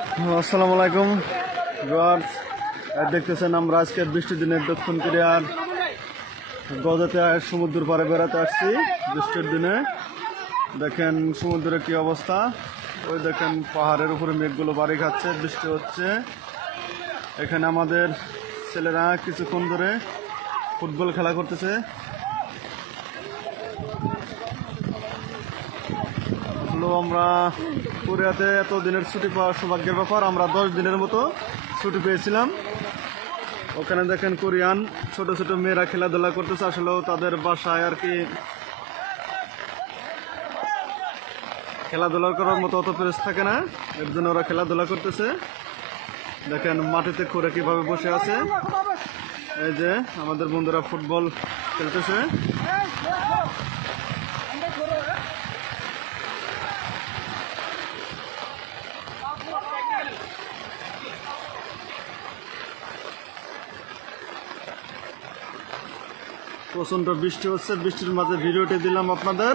আসসালামু আলাইকুম ভিউয়ার্স, দেখতেছেন আমরা আজকে বৃষ্টির দিনে দক্ষিণ কোরিয়ার গজাতে সমুদ্র পাড়ে বেড়াতে আসছি। বৃষ্টির দিনে দেখেন সমুদ্রের কি অবস্থা। ওই দেখেন পাহাড়ের উপরে মেঘগুলো বাড়ি খাচ্ছে, বৃষ্টি হচ্ছে। এখানে আমাদের ছেলেরা কিছুক্ষণ ধরে ফুটবল খেলা করতেছে। আমরা কোরিয়াতে এত দিনের ছুটি পাওয়ার সৌভাগ্যের ব্যাপার। আমরা 10 দিনের মতো ছুটি পেয়েছিলাম। ওখানে দেখেন কোরিয়ান ছোট ছোট মেয়েরা খেলাধুলা করতেছে। আসলেও তাদের বাসায় আর কি খেলাধুলা করার মতো অত প্রেস থাকে না, এর জন্য ওরা খেলাধুলা করতেছে। দেখেন মাটিতে খুঁড়ে কিভাবে বসে আছে। এই যে আমাদের বন্ধুরা ফুটবল খেলতেছে। প্রচন্ড বৃষ্টি হচ্ছে, বৃষ্টির মাঝে ভিডিওটি দিলাম আপনাদের।